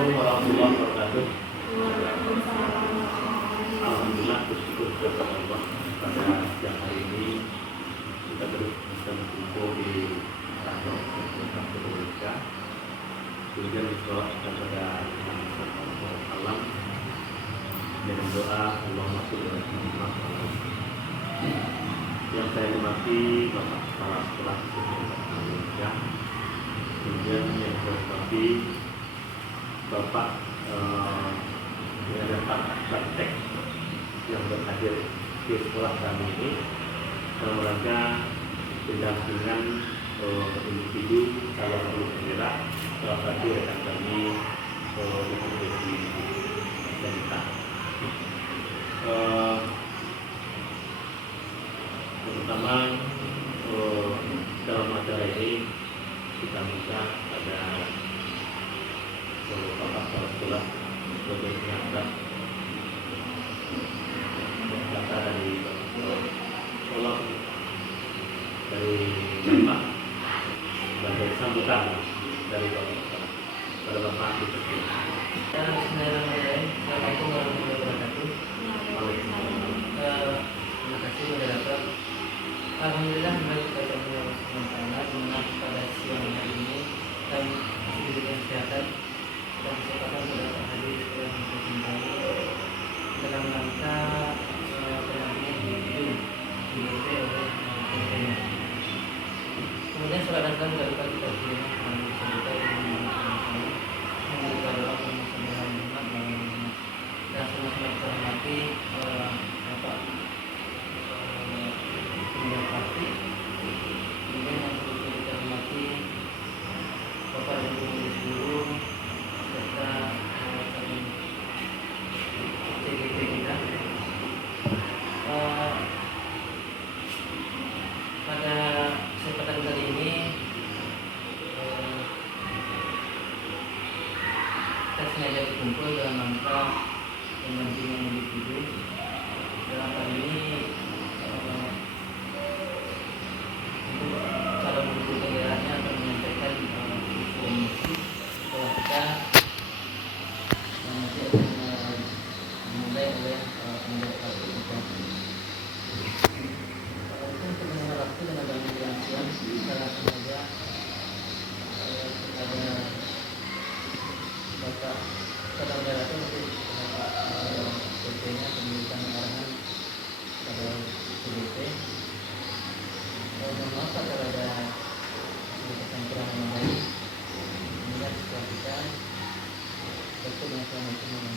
Assalamualaikum warahmatullahi wabarakatuh. Alhamdulillah bersyukur kepada Allah pada siang hari ini kita terus bisa berkumpul di kantor Pemerintah Indonesia. Kemudian disolatkan pada malam dengan doa Allahumma sholli ala Muhammad. Yang saya hormati Bapak Kepala Sekolah Pemerintah Indonesia. Kemudian yang saya hormati Bapak Pak praktek yang berhadir di sekolah kami ini dalam rangka pendampingan individu calon guru penggerak salah satu rekan kami di Provinsi Jakarta. Terutama dalam acara ini kita minta pada Bapak Kepala Sekolah sebagai pengantar kata dari sekolah dari Bapak sebagai sambutan dari Bapak pada Bapak itu. Assalamualaikum warahmatullahi wabarakatuh. Terima kasih moderator. Alhamdulillah baik kita mengenal pada siang hari ini dan diberikan kesehatan dan kesempatan pada hadir yang saya cintai dalam rangka pendampingan individu dibentuk oleh pemerintah. Kemudian salat dan salam dari kita sebelumnya kami cerita yang membuka doa dan sama-sama hormati Bapak Ketua Parti. Kemudian yang perlu kita hormati Bapak dan Ibu guru serta CGP kita. Pada kesempatan kali ini kita sengaja berkumpul dalam rangka pendampingan individu. Dalam hal ini untuk calon guru penggeraknya akan menyampaikan informasi sekolah kita yang nanti akan dimulai oleh penggerak parti kita. Untuk mengenal waktu dan agama yang siang, kita langsung saja kepada Bapak Kepala Moderator untuk Bapak PP-nya pemilikan arahan pada CDP. Mohon maaf kalau ada kekurangan yang lain. Inilah setelah kita bertemu dengan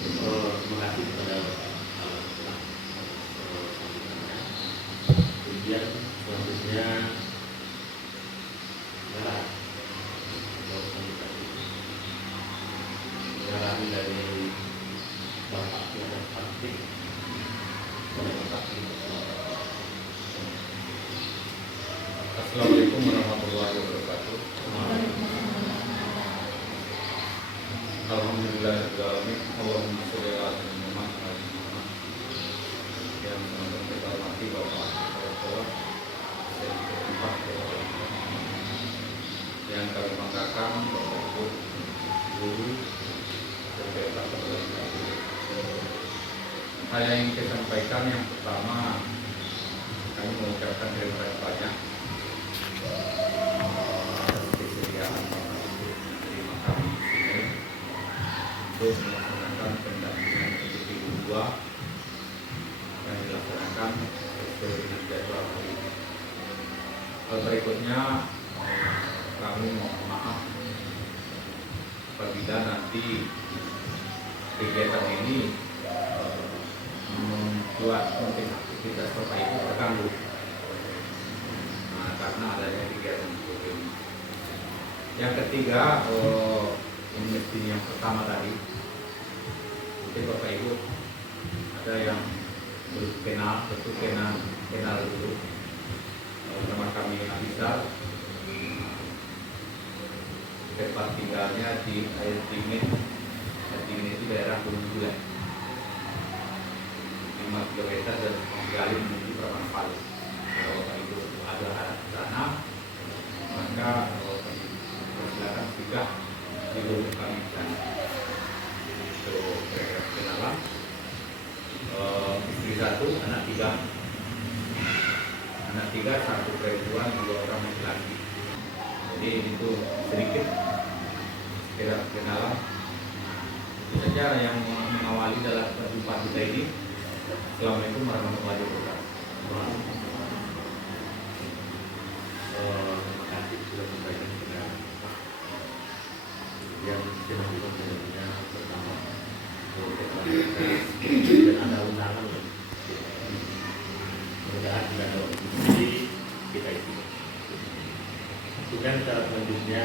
Terima kasih kepada Bapak Kepala Sekolah. Kemudian selanjutnya pengarahan dari Bapak Ketua Parti oleh Bapak. Assalamualaikum warahmatullahi wabarakatuh. Alhamdulillahirrahmanirrahim. Allahumma sholli ala Muhammad. Yang teman-teman kita hormati Bapak Kepala Sekolah, yang kami banggakan Bapak Ibu guru serta hal yang ingin saya sampaikan yang pertama, kami mengucapkan terima kasih banyak atas kesediaan terima kami di sini untuk melaksanakan pendampingan individu 2 yang dilaksanakan sesuai dengan jadwal hari ini. Berikutnya kami mohon maaf apabila nanti kegiatan ini membuat mungkin aktivitas Bapak Ibu terganggu karena adanya kegiatan seperti ini. Yang ketiga, ini mesti yang pertama tadi, mungkin Bapak Ibu ada yang belum kenal, tentu kenal dulu. Teman kami Abisar, tempat tinggalnya di Air Dingin. Air Dingin itu daerah Gunung Bulan, 5 km dan menggali menuju Peraman Palu. Kalau Bapak Ibu ada satu, anak tiga, satu perempuan, 2 orang laki-laki. Jadi itu sedikit kenalan. Itu saja yang mengawali dalam perjumpaan kita ini. Assalamualaikum warahmatullahi wabarakatuh. Terima kasih sudah sampaikan kepada yang dilakukan sebenarnya pertama dan ada undangan mudah-mudahan tidak ada diskusi kita itu. Kemudian secara selanjutnya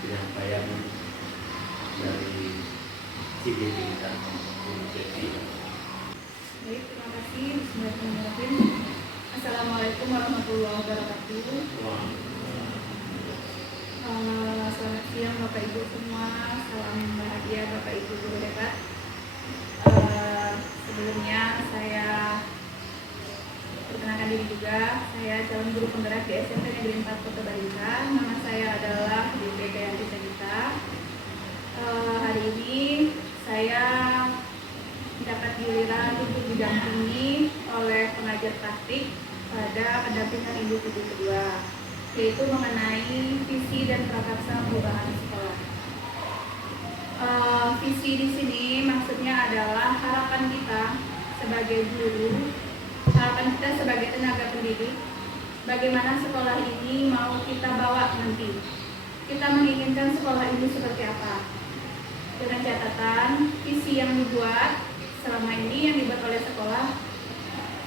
penyampaian dari CGT kita Besi. Baik, terima kasih. Bismillahirrahmanirrahim. Assalamualaikum warahmatullahi wabarakatuh. Selamat siang Bapak Ibu semua. Salam bahagia Bapak Ibu guru dekat. Sebelumnya saya perkenalkan diri juga. Saya calon guru penggerak di SMP Negeri 4 Kota Barita. Nama saya adalah Dede Gayanti Sagita. Hari ini saya dapat giliran untuk didampingi oleh pengajar praktik pada pendampingan individu kedua, yaitu mengenai visi dan prakarsa perubahan sekolah. Visi di sini maksudnya adalah harapan kita sebagai guru, harapan kita sebagai tenaga pendidik, bagaimana sekolah ini mau kita bawa nanti. Kita menginginkan sekolah ini seperti apa? Dengan catatan visi yang dibuat selama ini yang dibuat oleh sekolah,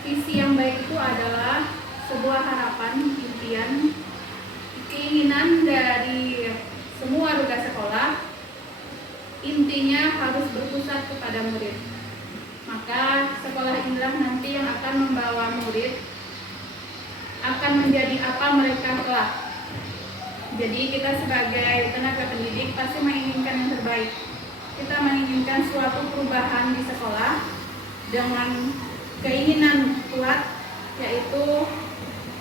visi yang baik itu adalah sebuah harapan, impian, keinginan dari semua warga sekolah. Intinya harus berpusat kepada murid. Maka sekolah inilah nanti yang akan membawa murid akan menjadi apa mereka kelak. Jadi kita sebagai tenaga pendidik pasti menginginkan yang terbaik. Kita menginginkan suatu perubahan di sekolah dengan keinginan kuat, yaitu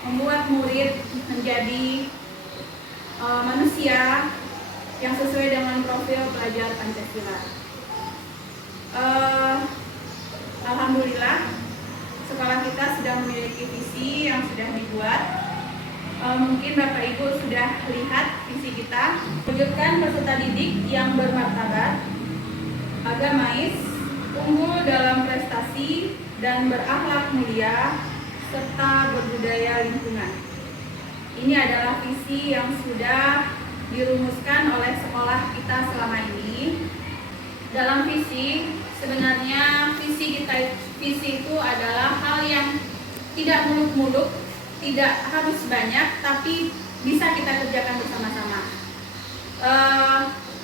membuat murid menjadi manusia yang sesuai dengan profil pelajar Pancasila. Alhamdulillah, sekolah kita sudah memiliki visi yang sudah dibuat. Mungkin Bapak Ibu sudah lihat visi kita, wujudkan peserta didik yang bermartabat, agamais, unggul dalam prestasi dan berakhlak mulia serta berbudaya lingkungan. Ini adalah visi yang sudah dirumuskan oleh sekolah kita selama ini. Dalam visi, sebenarnya visi itu adalah hal yang tidak muluk-muluk, tidak harus banyak, tapi bisa kita kerjakan bersama-sama.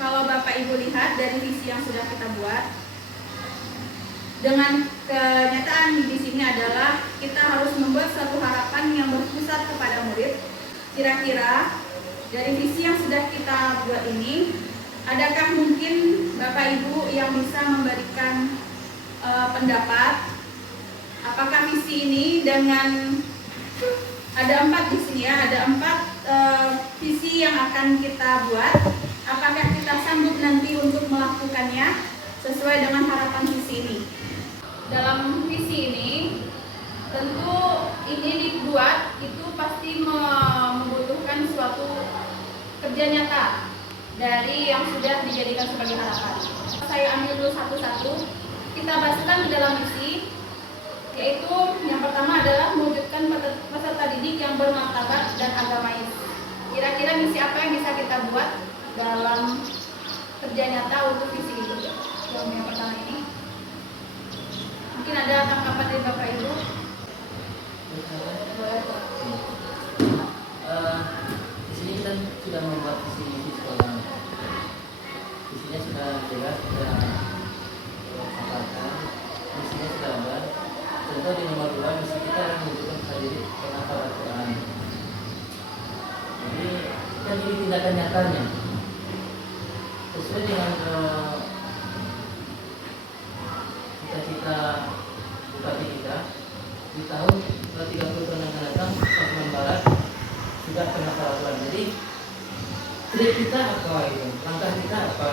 Kalau Bapak Ibu lihat dari visi yang sudah kita buat, dengan kenyataan di sini adalah kita harus membuat suatu harapan yang berpusat kepada murid. Kira-kira dari visi yang sudah kita buat ini, adakah mungkin Bapak Ibu yang bisa memberikan pendapat? Apakah visi ini dengan ada 4 di sini ya, ada 4 visi yang akan kita buat. Apakah kita sanggup nanti untuk melakukannya sesuai dengan harapan visi ini? Dalam visi ini, tentu ini dibuat itu pasti membutuhkan suatu kerja nyata dari yang sudah dijadikan sebagai harapan. Saya ambil dulu satu-satu. Kita bahaskan di dalam visi, yaitu yang pertama adalah mewujudkan peserta didik yang bermartabat dan agamais. Kira-kira misi apa yang bisa kita buat dalam kerja nyata untuk visi itu? Yang pertama ini, mungkin ada tanggapan dari Bapak Ibu? Di sini kita sudah membuat visi sekolah. Visinya sudah jelas, sudah paparkan. Misinya sudah ada. Contoh di nomor 2, misi kita adalah menunjukkan peserta didik penghafal Al-Quran. Jadi kita pilih tindakan nyatanya sesuai dengan cita-cita bupati kita di tahun 30 tahun yang akan datang, Pasaman Barat sudah penghafal Al-Quran. Jadi trik kita apa itu? Langkah kita apa?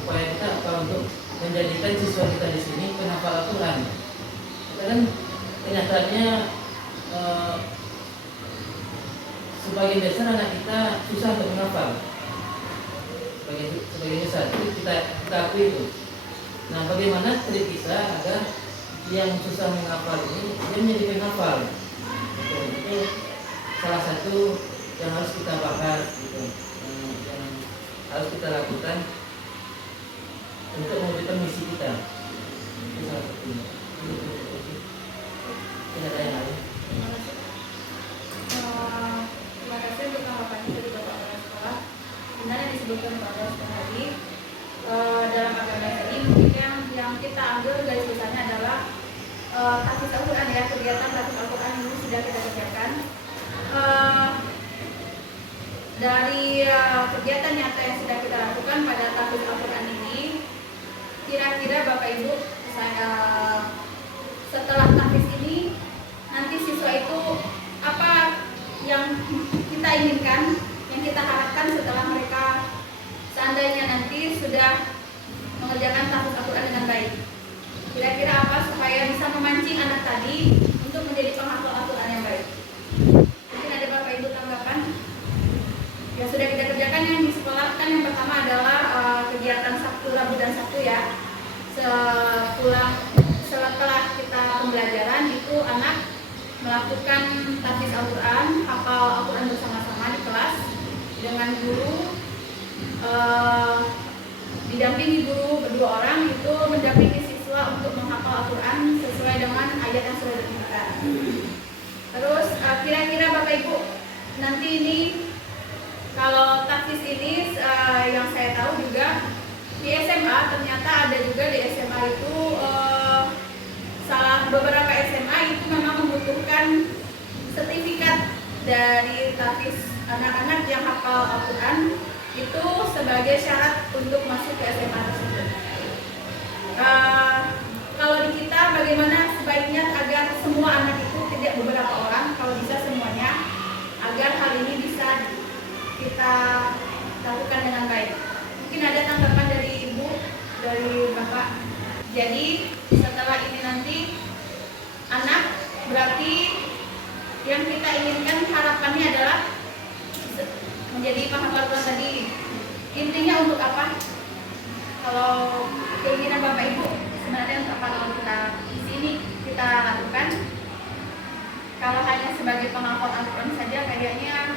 Upaya kita apa untuk menjadikan siswa kita di sini penghafal Al-Quran? kan kenyataannya sebagian besar anak kita susah untuk menghafal. Sebagian besar itu kita akui itu. Nah, bagaimana trik kita agar yang susah menghafal ini dia menjadi penghafal? Itu salah satu yang harus kita bahas gitu, yang harus kita lakukan untuk mewujudkan misi kita. Itu salah satunya. Tidak ada yang lain. Terima kasih untuk tanggapannya dari Bapak Kepala Sekolah. Benar yang disebutkan Pak Ros tadi, dalam agama ini mungkin yang kita ambil garis besarnya adalah tahfiz Al-Quran ya, kegiatan tahfiz Al-Quran ini sudah kita kerjakan. Dari kegiatan nyata yang sudah kita lakukan pada tahfiz Al-Quran ini, kira-kira Bapak Ibu setelah tahfiz ini nanti siswa itu apa yang kita inginkan, yang kita harapkan setelah mereka seandainya nanti sudah mengerjakan tahfiz Al-Quran dengan baik. Kira-kira apa supaya bisa memancing anak tadi untuk menjadi penghafal Al-Quran yang baik? Mungkin ada Bapak Ibu tanggapan? Yang sudah kita kerjakan yang di sekolah kan yang pertama adalah kegiatan Sabtu, Rabu dan Sabtu ya. Setelah kita pembelajaran itu anak melakukan tahfiz Al-Quran, hafal Al-Quran bersama-sama di kelas dengan guru, didampingi guru berdua orang itu mendampingi siswa untuk menghafal Al-Quran sesuai dengan ayat yang sudah ditentukan. Terus kira-kira Bapak Ibu nanti ini kalau tahfiz ini yang saya tahu juga di SMA ternyata ada juga di SMA itu beberapa SMA itu memang membutuhkan sertifikat dari tahfiz anak-anak yang hafal Al-Quran itu sebagai syarat untuk masuk ke SMA tersebut. Kalau di kita bagaimana sebaiknya agar semua anak itu tidak beberapa orang, kalau bisa semuanya, agar hal ini bisa kita lakukan dengan baik. Mungkin ada tanggapan dari Ibu, dari Bapak. Jadi setelah ini nanti anak berarti yang kita inginkan harapannya adalah menjadi penghafal Al-Quran tadi. Intinya untuk apa? Kalau keinginan Bapak Ibu sebenarnya untuk apa kalau kita di sini kita lakukan? Kalau hanya sebagai penghafal Al-Quran saja kayaknya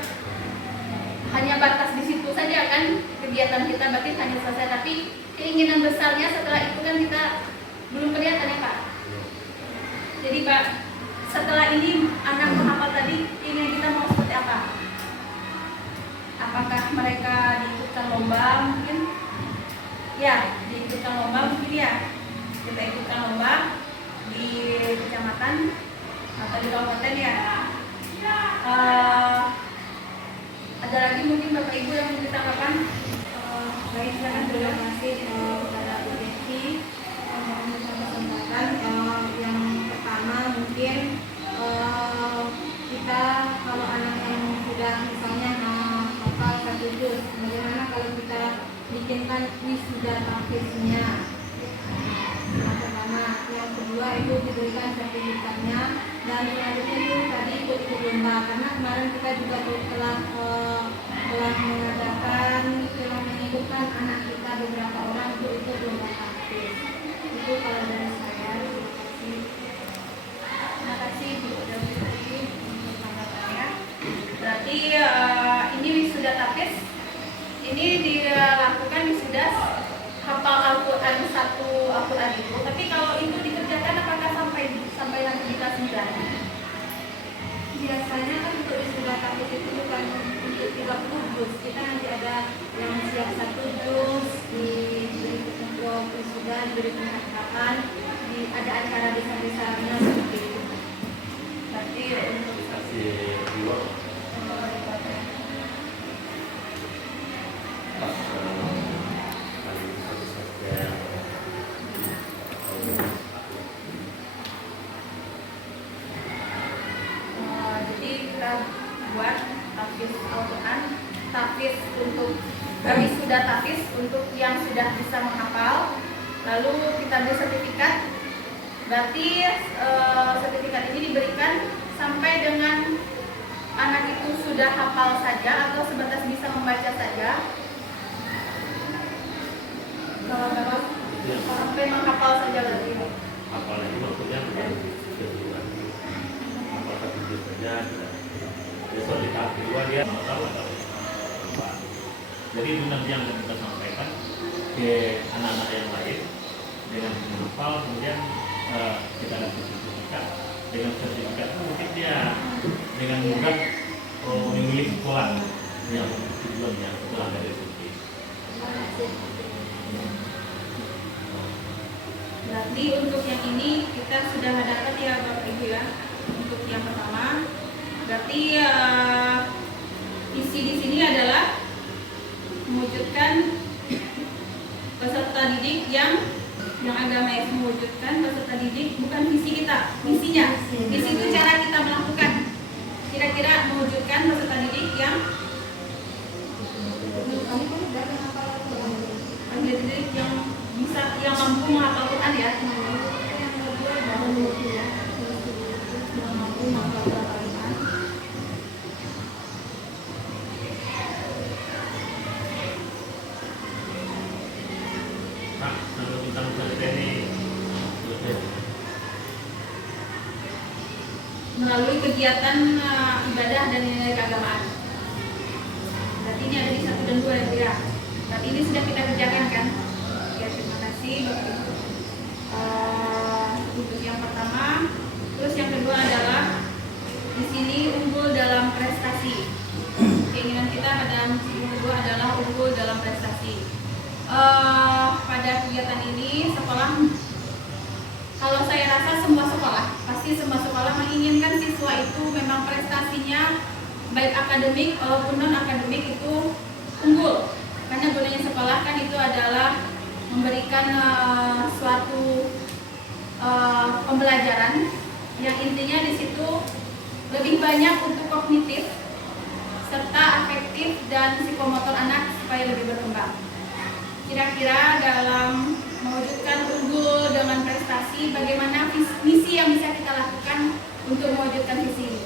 hanya batas di situ saja kan kegiatan kita berarti hanya selesai, tapi keinginan besarnya setelah itu kan kita belum kelihatan ya Pak. Jadi Pak, setelah ini anak menghafal tadi ingin kita mau seperti apa? Apakah mereka diikutkan lomba mungkin? Ya, diikutkan lomba mungkin ya. Kita ikutkan lomba di kecamatan atau di kabupaten ya. Ada lagi mungkin Bapak Ibu yang mau ditambahkan? Baik, saya terima kasih kepada Bu Desi untuk kesempatan. Yang pertama mungkin kita kalau anak yang sudah misalnya hafal 1 juz, bagaimana kalau kita bikinkan wisuda tahfiznya? Yang pertama, yang kedua itu diberikan sertifikatnya, dan selanjutnya itu tadi ikut lomba, karena kemarin kita juga telah mengikutkan anak kita beberapa orang untuk ikut lomba tahfiz. Itu kalau dari saya. Terima kasih Bu Dewi untuk tanggapannya. Berarti ini wisuda tahfiz ini dilakukan wisuda hafal Al-Quran 1 Al-Quran itu. Tapi kalau itu dikerjakan apakah sampai nanti di kelas 9? Biasanya kan untuk wisuda tahfiz itu bukan untuk 30 juz. Kita nanti ada yang siap 1 juz, diberi untuk wisuda, diberi penghargaan, ada acara besar-besarnya seperti itu. Berarti untuk kasih reward jadi kita buat tahfiz Al-Quran, tahfiz untuk wisuda tahfiz untuk yang sudah bisa menghafal, lalu kita beri sertifikat Berarti sertifikat ini diberikan sampai dengan anak itu sudah hafal saja atau sebatas bisa membaca saja. Kalau sampai menghafal saja berarti. Apalagi maksudnya bukan keseluruhan, apa satu juz saja. Besok di tahap kedua dia mau tahu atau apa. Jadi itu nanti yang kita sampaikan ke anak-anak yang lain dengan menghafal, kemudian kita ada sertifikat. Dengan sertifikat itu mungkin dia dengan mudah memilih sekolah yang tujuannya setelah dari SMK. Berarti untuk yang ini kita sudah dapat ya Bapak Ibu ya. Untuk yang pertama, berarti isi di sini adalah mewujudkan peserta didik yang agama itu mewujudkan peserta didik, bukan visi kita, misinya. Visi itu cara kita melakukan. Kira-kira mewujudkan peserta didik yang bisa, yang mampu menghafal Quran ya. Nah, kalau tentang materi Melalui kegiatan ibadah dan nilai keagamaan. Berarti ini ada di 1 dan 2 ya. Berarti ini sudah kita kerjakan kan? Ya, terima kasih Bapak Ibu. Untuk yang pertama, terus yang kedua adalah di sini unggul dalam prestasi. Keinginan kita pada misi yang kedua adalah unggul dalam prestasi. Pada kegiatan ini sekolah, kalau saya rasa pasti semua sekolah menginginkan siswa itu memang prestasinya baik akademik maupun non akademik itu unggul. Karena gunanya sekolah kan itu adalah memberikan suatu pembelajaran yang intinya di situ lebih banyak untuk kognitif serta afektif dan psikomotor anak supaya lebih berkembang. Kira-kira dalam mewujudkan unggul dengan prestasi, bagaimana misi yang bisa kita lakukan untuk mewujudkan visi ini?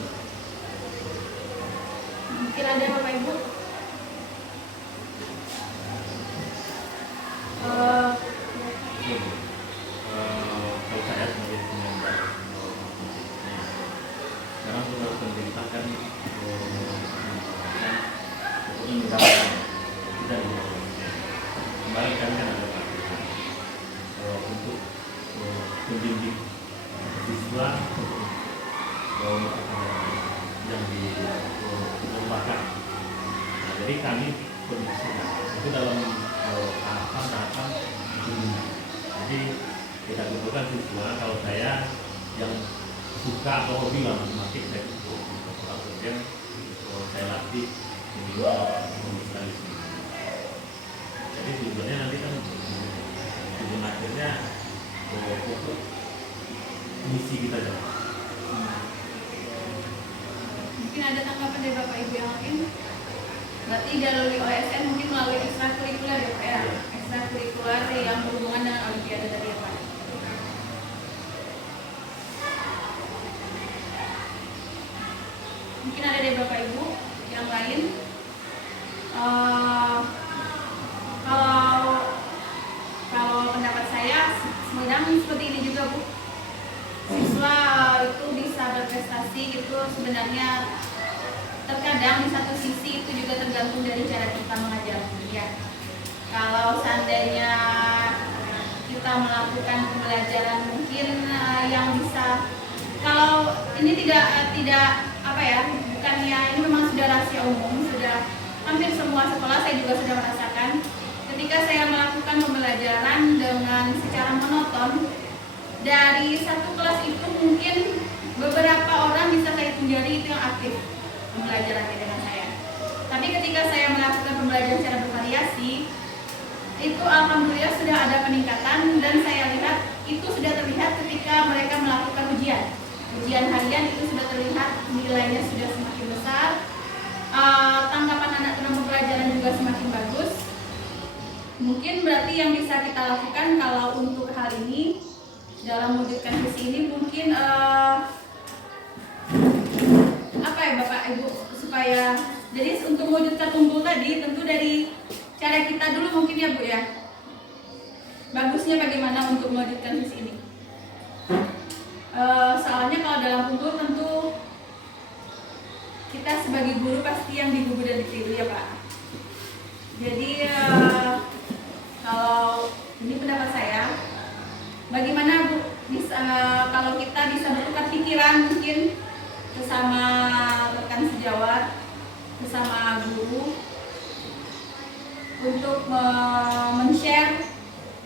Mungkin ada Bapak Ibu? Kalau saya sebagai penyelenggara sekarang sudah pemerintah kan pokoknya kita kembali kan ada pelatihan untuk pendidik siswa yang dilombakan. Nah, jadi kami kondisikan itu dalam tahapan jadi kita kumpulkan siswa. Kalau saya yang suka atau hobi lah matematik, saya kemudian saya latih sekali. Jadi tujuannya nanti kan tujuan akhirnya pokok misi kita jalan. Mungkin ada tanggapan dari Bapak Ibu yang lain? Berarti melalui OSN mungkin melalui ekstrakurikuler ya Pak ya? Ekstrakurikuler yang berhubungan dengan Olimpiade tadi ya Pak? Mungkin ada dari Bapak Ibu yang lain? Kalau pendapat saya sebenarnya seperti ini juga Bu. Siswa itu bisa berprestasi itu sebenarnya terkadang di satu sisi itu juga tergantung dari cara kita mengajar ya. Kalau seandainya kita melakukan pembelajaran mungkin yang bisa, kalau ini tidak apa ya, bukannya ini memang sudah rahasia umum, sudah hampir semua sekolah saya juga sudah merasakan ketika saya melakukan pembelajaran dengan secara monoton. Dari satu kelas itu mungkin beberapa orang bisa saya tunjari itu yang aktif pembelajarannya dengan saya. Tapi ketika saya melakukan pembelajaran secara bervariasi, itu alhamdulillah sudah ada peningkatan dan saya lihat itu sudah terlihat ketika mereka melakukan ujian harian itu sudah terlihat nilainya sudah semakin besar, tanggapan anak dalam pembelajaran juga semakin bagus. Mungkin berarti yang bisa kita lakukan kalau untuk hal ini dalam mewujudkan visi ini mungkin apa ya Bapak Ibu, supaya jadi untuk mewujudkan unggul tadi tentu dari cara kita dulu mungkin ya Bu ya. Bagusnya bagaimana untuk mewujudkan visi ini? Soalnya kalau dalam unggul tentu kita sebagai guru pasti yang digugu dan ditiru ya Pak. Jadi kalau ini pendapat saya, bagaimana Bu bisa kalau kita bisa bertukar pikiran mungkin bersama rekan sejawat, bersama guru untuk men-share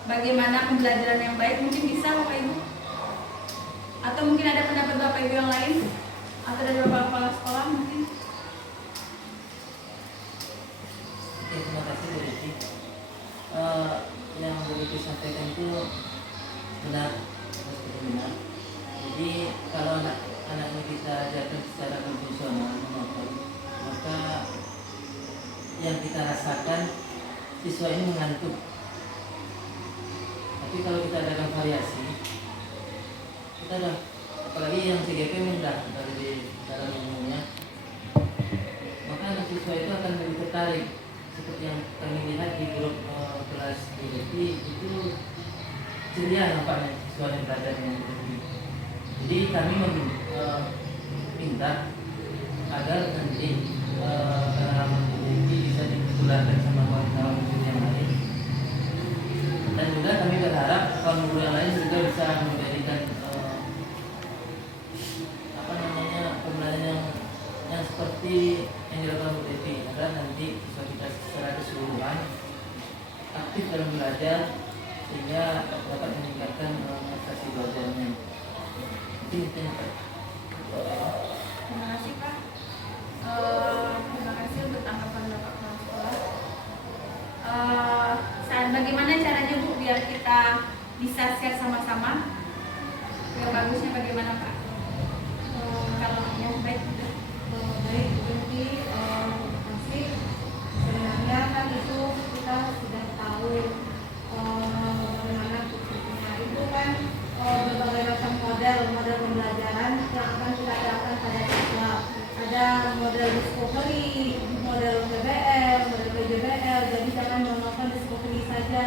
bagaimana pembelajaran yang baik, mungkin bisa Bapak Ibu, atau mungkin ada pendapat Bapak Ibu yang lain atau dari Bapak kepala sekolah mungkin. Oke, terima kasih Bu Desi. Yang Bu Desi sampaikan itu benar. Jadi kalau anak ini kita ajarkan secara konvensional monoton, maka yang kita rasakan siswa ini mengantuk. Tapi kalau kita adakan variasi, kita ada, apalagi yang CGP mudah dari dalam umumnya, maka anak siswa itu akan lebih tertarik. Seperti yang kami lihat di grup kelas CGP itu ceria nampaknya siswa yang belajar dengan CGP. Jadi kami minta agar nanti pengalaman CGP bisa ditularkan sama kawan-kawan yang lain. Dan juga kami berharap kawan guru yang lain juga bisa menjadikan pembelajaran yang seperti yang dilakukan Bu Devi, agar nanti siswa kita secara keseluruhan aktif dalam belajar sehingga dapat meningkatkan prestasi belajarnya. Itu Pak. Terima kasih Pak. Terima kasih untuk tanggapan Bapak kepala sekolah. Bagaimana caranya Bu biar kita bisa share sama-sama? Yang bagusnya bagaimana Pak? Kalau yang baik, baik jadi masih sebenarnya kan itu kita sudah tahu bagaimana fungsinya. Itu kan berbagai macam model pembelajaran yang akan kita terapkan pada siswa. Ada model discovery, model PBL, model PJBL. Jadi jangan monoton discovery saja.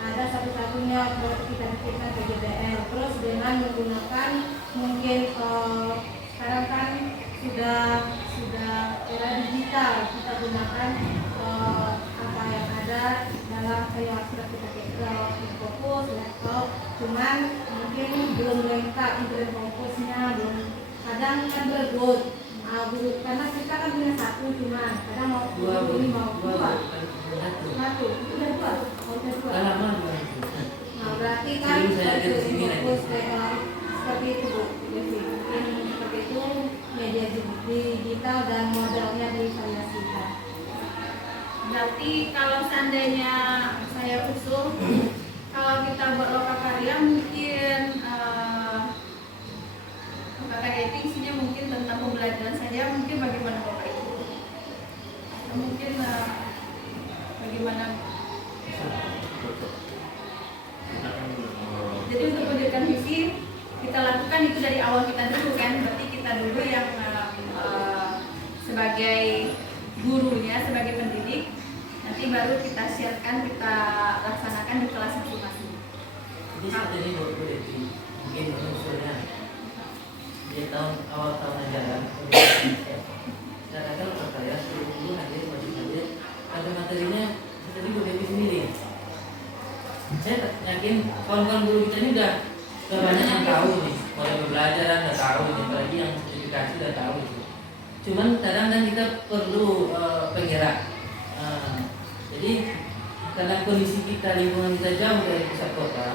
Ada satu-satunya kalau kita bikinkan PJBL. Terus dengan menggunakan mungkin sekarang kan sudah era digital, kita gunakan apa yang ada dalam yang sudah kita fokus laptop, cuman mungkin belum lengkap internet fokusnya, belum kadang kan berebut karena kita kan punya satu, cuman kadang mau dua, satu itu udah dua, nah berarti kan fokus seperti itu Bu. Seperti itu media digital dan modelnya divariasikan. Berarti kalau seandainya saya usul, kalau kita buat lokakarya mungkin lokakarya itu isinya mungkin tentang pembelajaran saja, mungkin bagaimana Bapak Ibu? Atau mungkin bagaimana? Jadi untuk mewujudkan visi kita lakukan itu dari awal kita dulu kan, berarti kita dulu yang sebagai gurunya, sebagai pendidik, nanti baru kita sharekan, kita laksanakan di kelas masing-masing. Jadi saat ini Bu Devi mungkin usulnya di awal tahun ajaran saya kata percaya seluruh guru hadir wajib hadir, ada materinya tadi Bu Devi sendiri. Saya yakin kawan-kawan guru kita ini udah banyak yang tahu nih, mulai pembelajaran udah tahu nih, apalagi yang sertifikasi udah tahu gitu. Cuman kadang kan kita perlu penggerak. Jadi karena kondisi kita, lingkungan kita jauh dari pusat kota,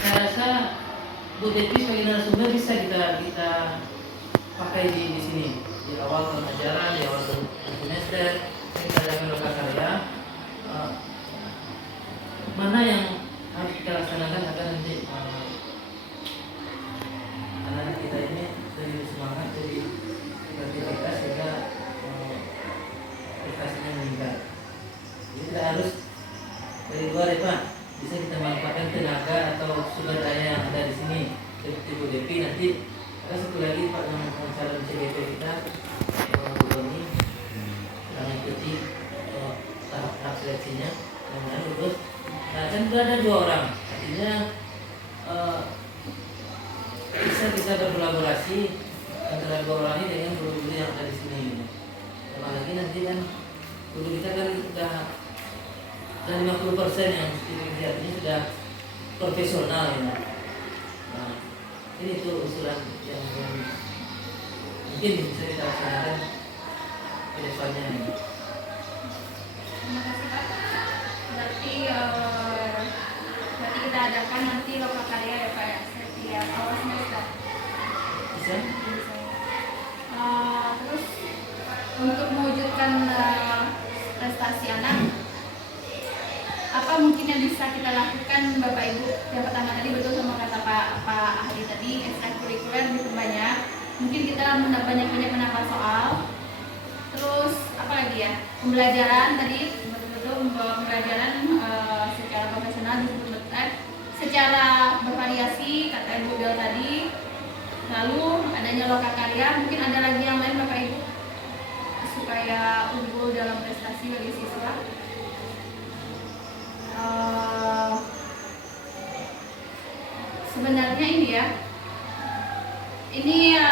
saya rasa Bu Devi sebagai narasumber bisa kita pakai di sini di awal tahun ajaran, di awal semester kita akan lokakarya mana yang harus kita laksanakan agar nanti anak-anak kita ini dari semangat, dari kreativitas sehingga prestasinya meningkat. Jadi tidak harus dari luar ya Pak, bisa kita manfaatkan tenaga atau sumber daya yang ada di sini seperti Bu Devi. Nanti ada satu lagi Pak yang calon CGP kita Bu Tony yang mengikuti tahap seleksinya yang lulus. Nah kan sudah ada 2 orang, artinya bisa kita berkolaborasi antara 2 orang ini dengan guru-guru yang ada di sini. Apalagi nanti kan guru kita kan sudah 50% yang artinya sudah profesional ya. Nah, ini tuh usulan yang mungkin bisa kita laksanakan ke depannya. Terima kasih Pak. Berarti kita adakan nanti lokal karya ya Pak ya, setiap awal semester. Bisa? Terus untuk mewujudkan prestasi anak, apa mungkin yang bisa kita lakukan Bapak Ibu? Yang pertama tadi betul sama kata Pak Ahli tadi, ekstrakurikuler diperbanyak. Mungkin kita banyak-banyak menambah soal. Terus apa lagi ya? Pembelajaran tadi betul-betul pembelajaran secara profesional disebut secara bervariasi kata Ibu Del tadi. Lalu adanya lokakarya, mungkin ada lagi yang lain Bapak Ibu supaya unggul dalam prestasi bagi siswa. Sebenarnya ini ya,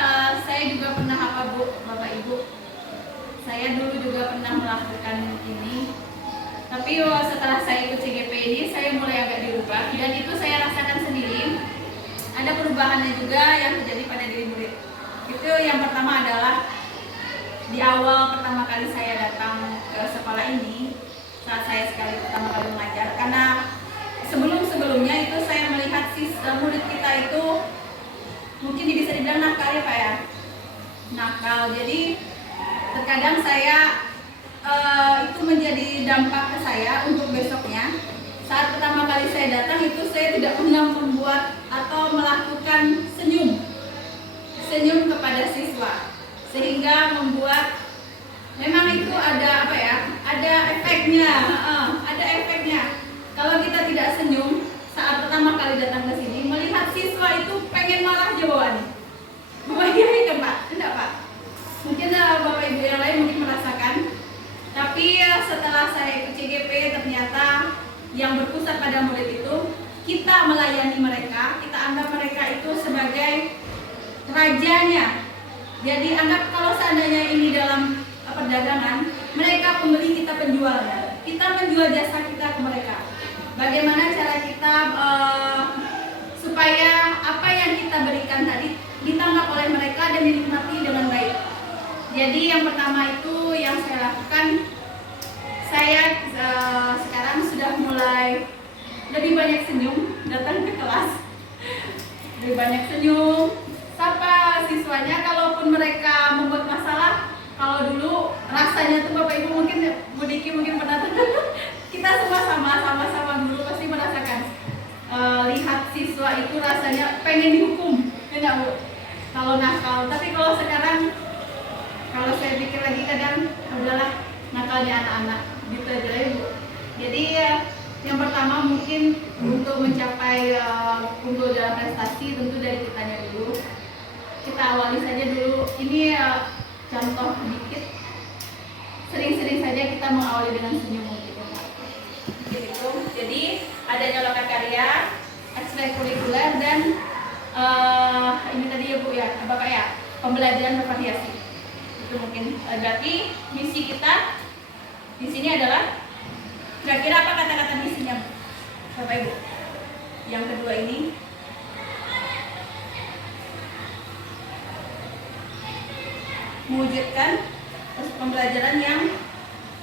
saya juga pernah Bu Bapak Ibu, saya dulu juga pernah melakukan ini, tapi setelah saya ikut CGP ini saya mulai agak dirubah dan itu saya rasakan sendiri. Ada perubahannya juga yang terjadi pada diri murid. Itu yang pertama adalah di awal pertama kali saya datang ke sekolah ini, saat saya pertama kali mengajar, karena sebelumnya itu saya melihat murid kita itu mungkin bisa dibilang nakal ya Pak ya, nakal. Jadi terkadang saya itu menjadi dampak ke saya untuk besoknya. Saat pertama kali saya datang itu saya tidak pernah membuat atau melakukan senyum kepada siswa, sehingga membuat memang itu ada ada efeknya. Kalau kita tidak senyum saat pertama kali datang ke sini, melihat siswa itu pengen marah aja bawaannya. Bapak Ibu kan Pak? Enggak Pak? Mungkin Bapak Ibu yang lain mungkin merasakan. Tapi setelah saya ikut CGP ternyata yang berpusat pada murid itu, kita melayani mereka, kita anggap mereka itu sebagai rajanya. Jadi anggap kalau seandainya ini dalam perdagangan, mereka pembeli, kita penjualnya. Kita menjual jasa kita ke mereka. Bagaimana cara kita supaya apa yang kita berikan tadi ditangkap oleh mereka dan dinikmati dengan baik. Jadi yang pertama itu yang saya lakukan, saya sekarang sudah mulai lebih banyak senyum datang ke kelas, lebih banyak senyum, sapa siswanya. Kalaupun mereka membuat masalah, kalau dulu rasanya tuh Bapak Ibu mungkin Bu Diki mungkin pernah kita semua sama-sama dulu pasti merasakan lihat siswa itu rasanya pengen dihukum, tidak Bu? Kalau nakal. Tapi kalau sekarang, kalau saya pikir lagi kadang udahlah, nakalnya anak-anak gitu aja ya Bu. Jadi yang pertama mungkin untuk mencapai unggul dalam prestasi tentu dari kitanya dulu. Kita awali saja dulu. Ini contoh sedikit. Sering-sering saja kita mengawali dengan senyum gitu. Jadi adanya lokakarya, ekstrakurikuler dan ini tadi ya Bu ya, Bapak ya, pembelajaran bervariasi. Itu mungkin berarti misi kita di sini adalah, kira-kira apa kata-kata misinya Bapak Ibu? Yang kedua ini mewujudkan pembelajaran yang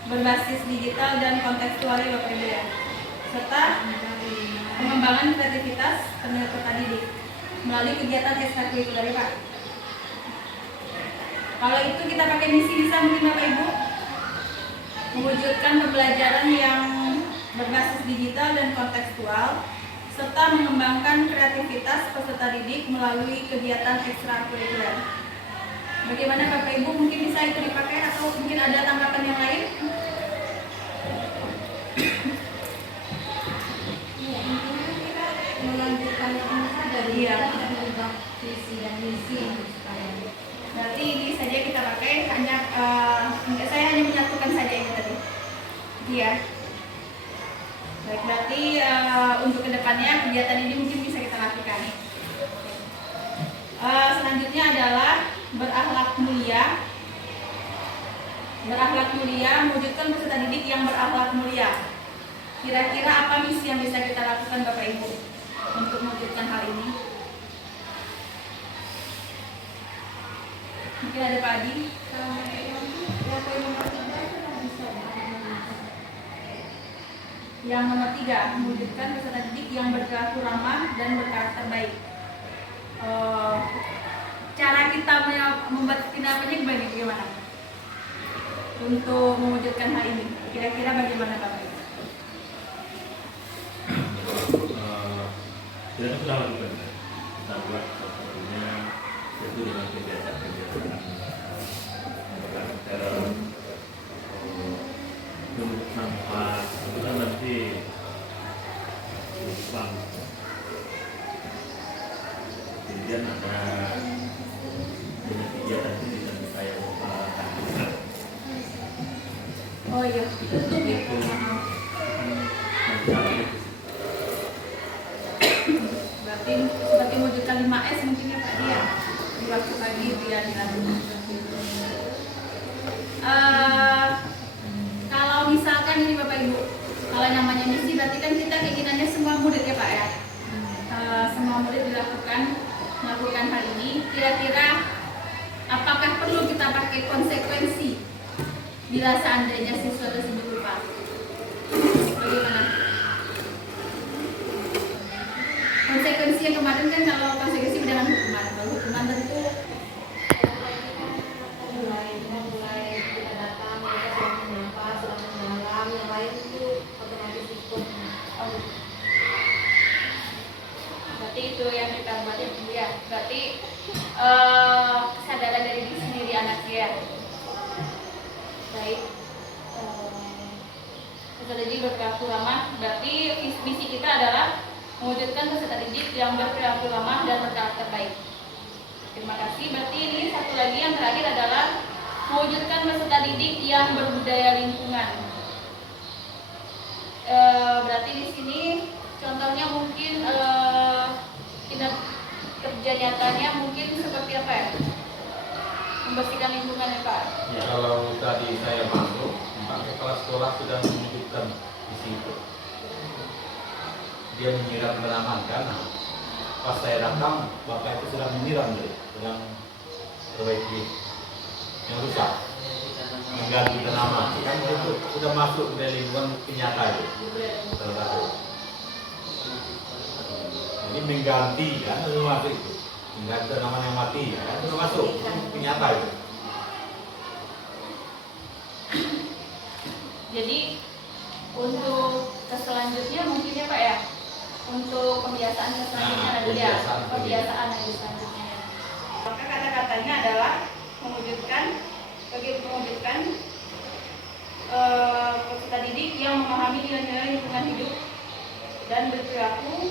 berbasis digital dan kontekstual ya Bapak Ibu ya, serta pengembangan kreativitas peserta didik melalui kegiatan ekstrakurikuler ya Pak. Kalau itu kita pakai misi bisa mungkin Bapak Ibu mewujudkan pembelajaran yang berbasis digital dan kontekstual serta mengembangkan kreativitas peserta didik melalui kegiatan ekstrakurikuler. Bagaimana Bapak Ibu, mungkin bisa itu dipakai atau mungkin ada tanggapan yang lain? visi. Berarti ini saja kita pakai, saya hanya menyatukan saja ini tadi. Iya. Baik, berarti untuk kedepannya kegiatan ini mungkin bisa kita lakukan. Selanjutnya adalah berakhlak mulia. Berakhlak mulia, mewujudkan peserta didik yang berakhlak mulia. Kira-kira apa misi yang bisa kita lakukan Bapak Ibu untuk mewujudkan hal ini? Mungkin ada Pak Adi. Yang nomor 3, mewujudkan peserta didik yang berperilaku ramah dan berkarakter baik. Cara kita membuat tindakannya bagaimana untuk mewujudkan hal ini? Kira-kira bagaimana Bapak Ibu? Kita sudah lakukan, kita buat satunya itu dengan kegiatan-kegiatan karakter untuk nafas itu kan nanti lubang, kemudian ada banyak kegiatan itu bisa kayak Oh iya, tutup ya. Berarti seperti mewujudkan 5S mungkin ya Pak Dia di waktu pagi itu ya dilakukan. Kalau misalkan ini Bapak Ibu, kalau namanya misi berarti kan kita keinginannya semua murid ya Pak ya. Semua murid melakukan hal ini. Kira-kira apakah perlu kita pakai konsekuensi bila seandainya siswa tersebut lupa? Bagaimana? Konsekuensi yang kemarin kan kalau konsekuensi dengan hukuman, kalau hukuman tentu mulai kita datang, mereka sedang menyapa, sedang mendalam, yang lain itu otomatis ikut. berarti itu yang kita buat ya. Berarti kesadaran dari diri sendiri anak ya. Baik. Peserta didik berperilaku ramah. Berarti misi kita adalah mewujudkan peserta didik yang berperilaku ramah dan berkarakter baik. Terima kasih. Berarti ini satu lagi yang terakhir adalah mewujudkan peserta didik yang berbudaya lingkungan. Berarti di sini contohnya mungkin tindak kerja nyatanya mungkin seperti apa ya? Membersihkan lingkungan ya Pak. Ya, kalau tadi saya masuk, kepala sekolah sudah menunjukkan di situ. Dia menyiram tanaman kan. Pas saya datang, bapak itu sudah menyiram dulu, sedang perbaiki yang rusak, mengganti tanaman. Kan itu sudah masuk ke lingkungan penyata itu. Salah satu. Jadi mengganti kan itu masuk itu, mengganti tanaman yang mati kan itu masuk penyata itu. Jadi untuk selanjutnya mungkin ya Pak ya, untuk pembiasaan selanjutnya ada ya, pembiasaan yang selanjutnya. Maka kata-katanya adalah mewujudkan peserta didik yang memahami nilai-nilai lingkungan hidup dan berperilaku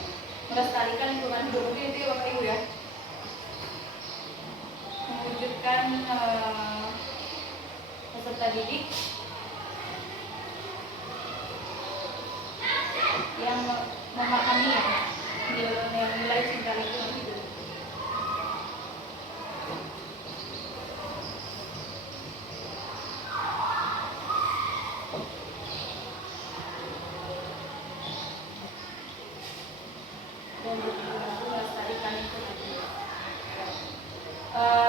melestarikan lingkungan hidup. Mungkin itu ya Bapak Ibu ya. Mewujudkan peserta didik yang memahami ya nilai cinta lingkungan hidup. Dan melestarikan lingkungan hidup.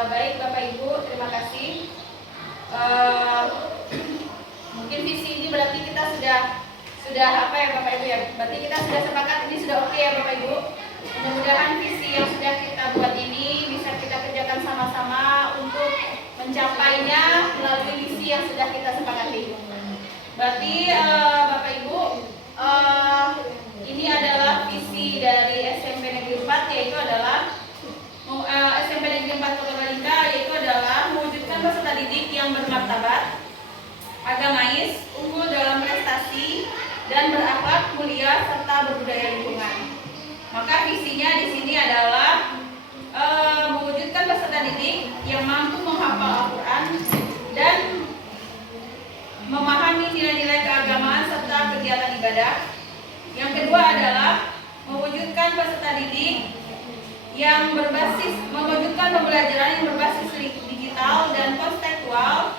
Baik Bapak Ibu, terima kasih. Mungkin visi ini berarti kita sudah apa ya Bapak Ibu ya? Berarti kita sudah sepakat ini sudah oke ya Bapak Ibu. Mudah-mudahan visi yang sudah kita buat ini bisa kita kerjakan sama-sama untuk mencapainya melalui visi yang sudah kita sepakati. Berarti Bapak Ibu, ini adalah visi dari SMP Negeri 4, yaitu adalah SMP Negeri 4 Kota Balingka, yaitu adalah mewujudkan peserta didik yang bermartabat, agamais, unggul dalam prestasi, dan berakhlak mulia serta berbudaya lingkungan. Maka visinya di sini adalah mewujudkan peserta ibadah. Yang kedua adalah mewujudkan peserta didik yang mewujudkan pembelajaran yang berbasis digital dan kontekstual,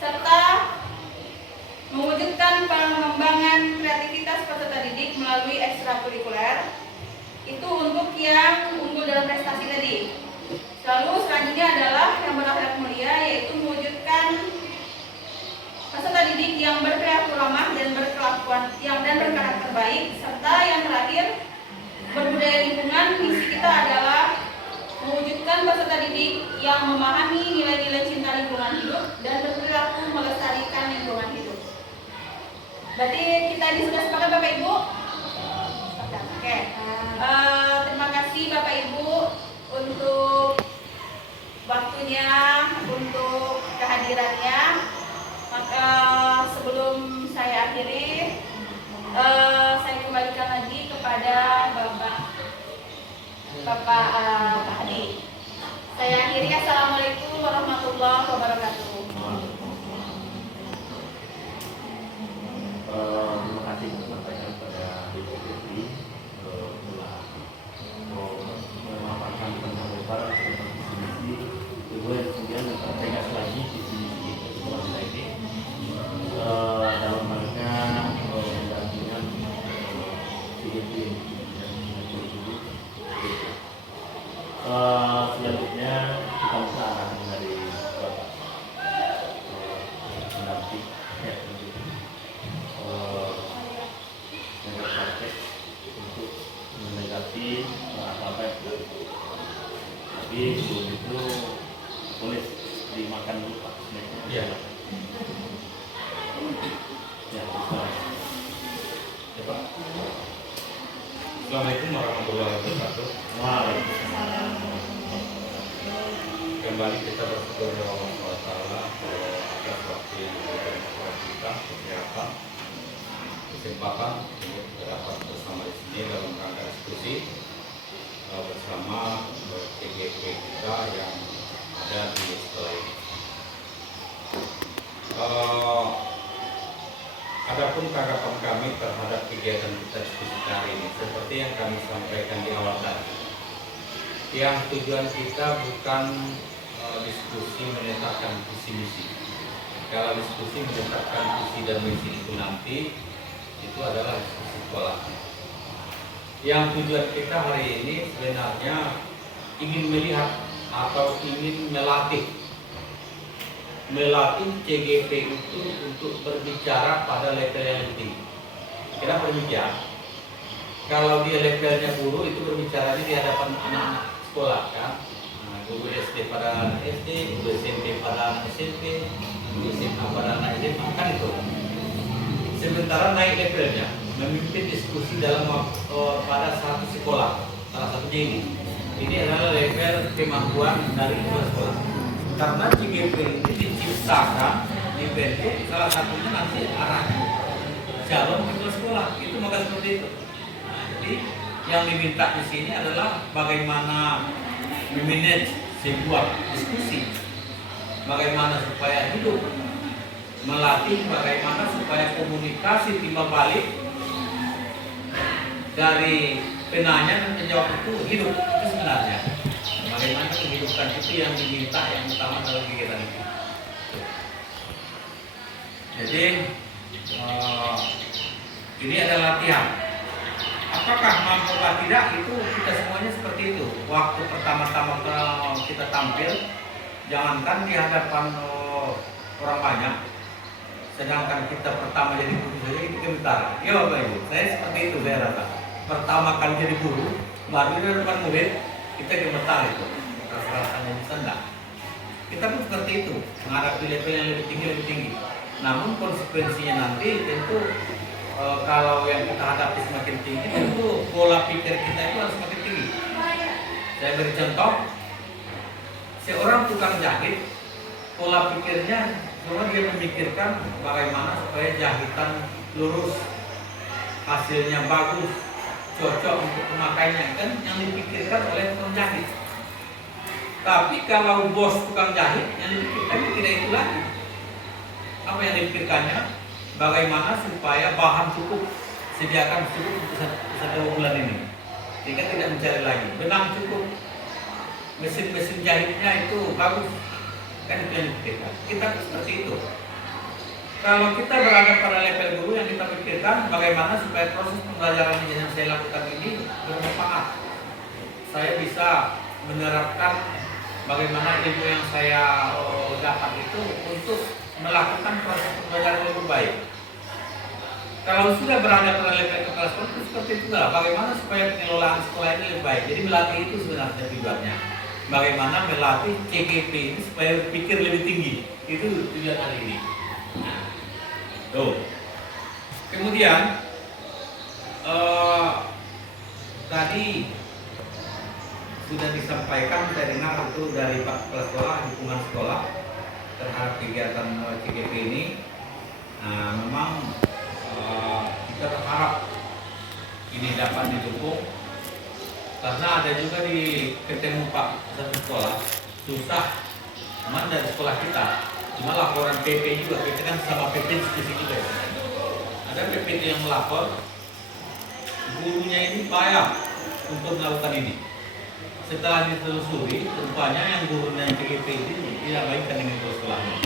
serta mewujudkan pengembangan kreativitas peserta didik melalui ekstrakurikuler. Itu untuk yang unggul dalam prestasi tadi. Lalu selanjutnya adalah yang berakhlak mulia, yaitu mewujudkan peserta didik yang berperilaku ramah dan berkelakuan dan berkarakter baik, serta yang terakhir berbudaya lingkungan. Misi kita adalah mewujudkan peserta didik yang memahami nilai-nilai cinta lingkungan hidup dan berperilaku melestarikan lingkungan hidup. Berarti kita sudah sepakat Bapak Ibu? Oke. Terima kasih Bapak Ibu untuk waktunya, untuk kehadirannya. Maka sebelum saya akhiri, saya kembalikan lagi kepada Bapak Hadi. Saya akhiri. Assalamualaikum warahmatullahi wabarakatuh. Terima kasih sampaikan kepada Ibu Devi memaparkan tentang lebar tentang visi misi. Kedua yang kemudian tegas lagi visi misi sekolah kita ini dalam rangka pendampingan CGP selanjutnya kita bisa arahan dari Bapak pendamping yang berpraktek untuk menegasi apa-apa. Tapi sebelum itu boleh dimakan dulu Pak. Iya. Ya, bisa. Ya, Pak. Assalamualaikum warahmatullahi wabarakatuh. Waalaikumsalam. Kembali kita bersyukur kepada Allah SWT atas waktu yang diberikan kepada kita, kesehatan, kesempatan untuk dapat bersama di sini dalam rangka diskusi bersama CGP kita yang ada di sekolah ini. Adapun tanggapan kami terhadap kegiatan kita diskusi hari ini, seperti yang kami sampaikan di awal tadi, yang tujuan kita bukan diskusi menetapkan visi misi. Kalau diskusi menetapkan visi dan misi itu nanti, itu adalah diskusi sekolah. Yang tujuan kita hari ini sebenarnya ingin melihat atau ingin melatih CGP itu untuk berbicara pada level yang lebih tinggi. Kenapa demikian? Kalau dia levelnya guru itu berbicara di hadapan anak-anak sekolah kan. Guru SD pada anak SD, guru SMP pada anak SMP, guru SMA pada anak SMA kan itu. Sementara naik levelnya, memimpin diskusi dalam pada satu sekolah, salah satunya ini. Ini adalah level kemampuan dari kepala sekolah. Karena CGP ini diciptakan dibentuk salah satunya nanti arahnya calon kepala sekolah itu maka seperti itu. Jadi yang diminta di sini adalah bagaimana memanage sebuah diskusi, bagaimana supaya hidup, melatih bagaimana supaya komunikasi timbal balik dari penanya dan penjawab itu hidup. Itu sebenarnya bagaimana menghidupkan itu yang diminta yang utama dalam kegiatan itu. Jadi ini adalah latihan. Apakah mampu atau tidak itu kita semuanya seperti itu. Waktu pertama-tama kita tampil, jangankan di hadapan orang banyak, sedangkan kita pertama jadi guru saja itu gemetar. Ya Bapak Ibu, saya seperti itu saya rasa. Pertama kali jadi guru, baru di depan murid kita gemetar itu. Rasanya bisa enggak? Kita pun seperti itu, menghadapi level yang lebih tinggi. Namun konsekuensinya nanti tentu kalau yang kita hadapi semakin tinggi, tentu pola pikir kita itu harus semakin tinggi. Saya beri contoh, seorang tukang jahit, pola pikirnya bahwa dia memikirkan bagaimana supaya jahitan lurus, hasilnya bagus, cocok untuk pemakainya, kan yang dipikirkan oleh tukang jahit. Tapi kalau bos tukang jahit, yang dipikirkan tidak itu lagi. Apa yang dipikirkannya? Bagaimana supaya bahan cukup sediakan cukup satu bulan ini, sehingga tidak mencari lagi. Benang cukup, mesin-mesin jahitnya itu bagus, kan itu yang dipikirkan. Kita seperti itu. Kalau kita berada pada level guru, yang kita pikirkan bagaimana supaya proses pembelajaran yang saya lakukan ini bermanfaat. Saya bisa menerapkan bagaimana ilmu yang saya dapat itu untuk melakukan proses pembelajaran yang lebih baik. Kalau sudah berada pada level kepala sekolah itu seperti itu lah. Bagaimana supaya pengelolaan sekolah ini lebih baik. Jadi melatih itu sebenarnya tujuannya. Bagaimana melatih CGP ini supaya berpikir lebih tinggi. Itu tujuan hari ini. Nah, tuh. Kemudian tadi sudah disampaikan, saya dengar itu dari Pak Kepala Sekolah, dukungan sekolah terhadap kegiatan CGP ini. Nah, memang kita berharap ini dapat didukung, karena ada juga di ketemu Pak satu sekolah susah, cuman dari sekolah kita cuma laporan PP juga, kita kan sama PP di juga. Ada PP yang melapor gurunya ini payah untuk melakukan ini. Setelah ditelusuri, rupanya yang gurunya yang CGP ini tidak baikkan dengan guru sekolahnya.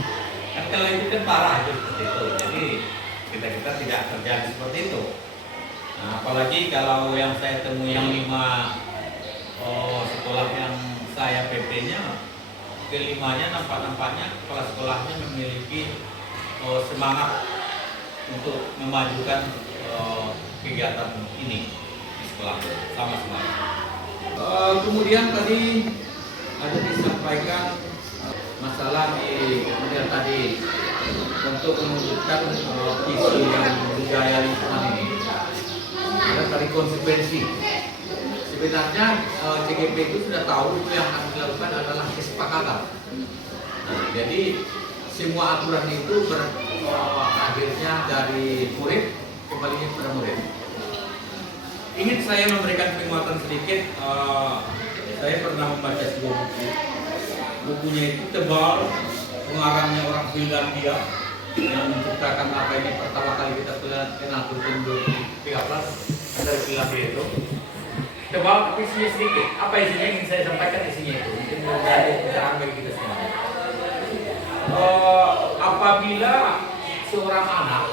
Kan kalau itu kan parah itu seperti itu. Jadi kita tidak terjadi seperti itu. Nah, apalagi kalau yang saya temui yang 5 sekolah yang saya PP-nya, kelimanya nampaknya kepala sekolahnya memiliki semangat untuk memajukan kegiatan ini di sekolah sama-sama. Kemudian tadi ada disampaikan masalah di kemudian tadi untuk mewujudkan isu yang budaya lingkungan ini ada tadi konsekuensi. Sebenarnya CGP itu sudah tahu itu yang harus dilakukan adalah kesepakatan. Nah, jadi semua aturan itu akhirnya dari murid kembalinya kepada murid. Ingin saya memberikan penguatan sedikit. Saya pernah membaca sebuah buku. Bukunya itu tebal, pengarangnya orang Finlandia yang menciptakan apa ini pertama kali kita kenal kurikulum 2013 dari Finlandia itu. Tebal tapi isinya sedikit. Apa isinya ingin saya sampaikan isinya itu? Mungkin menjadi pencerahan bagi kita semua. Apabila seorang anak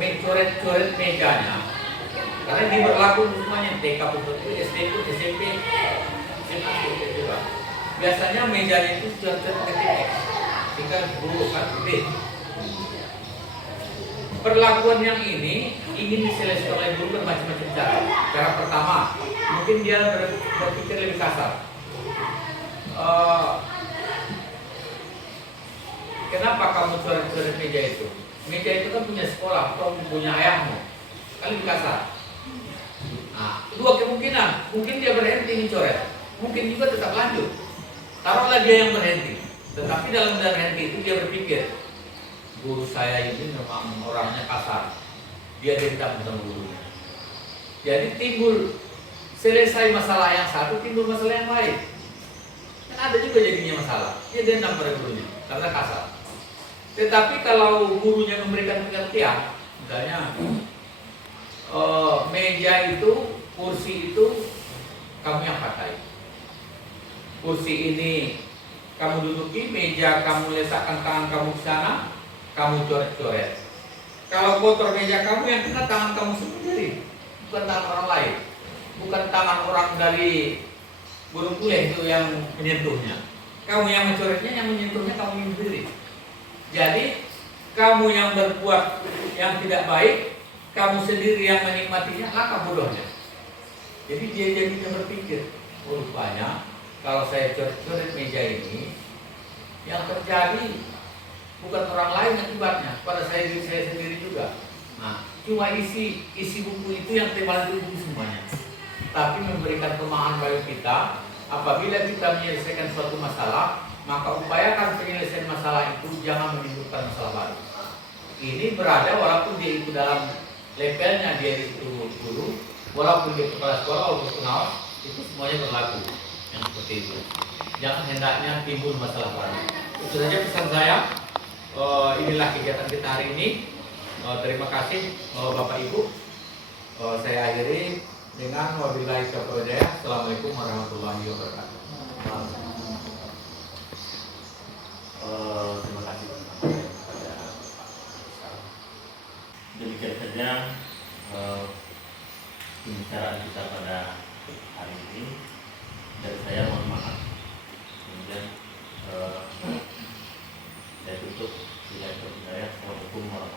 mencoret-coret mejanya, karena ini berlaku semuanya TK, SD, SMP, juga. Biasanya mejanya itu coret-coret ketik X, sehingga guru kan B. Perlakuan yang ini ingin diselesaikan oleh guru bermacam-macam cara. Cara pertama, mungkin dia berpikir lebih kasar. Kenapa kamu coret-coret meja itu? Meja itu kan punya sekolah atau punya ayahmu. Kan lebih kasar. Nah, dua kemungkinan. Mungkin dia berhenti mencoret, mungkin juga tetap lanjut. Taruhlah dia yang berhenti. Tetapi dalam berhenti itu dia berpikir, guru saya ini memang orangnya kasar. Dia dendam sama gurunya. Jadi timbul, selesai masalah yang satu, timbul masalah yang lain. Kan ada juga jadinya masalah. Dia dendam pada gurunya karena kasar. Tetapi kalau gurunya memberikan pengertian, misalnya meja itu, kursi itu kamu yang pakai. Kursi ini kamu duduki, meja kamu letakkan tangan kamu ke sana, kamu coret-coret. Kalau kotor meja kamu, yang kena tangan kamu sendiri, bukan tangan orang lain, bukan tangan orang dari burung puleh itu yang menyentuhnya. Kamu yang mencoretnya, yang menyentuhnya kamu sendiri. Jadi kamu yang berbuat yang tidak baik, kamu sendiri yang menikmatinya, langkah bodohnya. Jadi dia berpikir, rupanya kalau saya coret-coret meja ini, yang terjadi bukan orang lain akibatnya, pada saya sendiri juga. Nah, cuma isi buku itu yang tebal itu semuanya. Tapi memberikan pemahaman bagi kita, apabila kita menyelesaikan suatu masalah, maka upayakan penyelesaian masalah itu jangan menimbulkan masalah baru. Ini berada walaupun dia itu dalam levelnya dia itu guru, walaupun dia kepala sekolah atau pengawas, itu semuanya berlaku yang seperti itu. Jangan hendaknya timbul masalah baru. Itu saja pesan saya. Inilah kegiatan kita hari ini. Terima kasih Bapak Ibu. Saya akhiri dengan wabillahi taufiq wal hidayah. Assalamualaikum warahmatullahi wabarakatuh. Terima kasih kepada Pak Rizal. Demikian saja pembicaraan kita pada hari ini. Dari saya mohon maaf. Kemudian saya tutup. Assalamualaikum warahmatullahi wabarakatuh.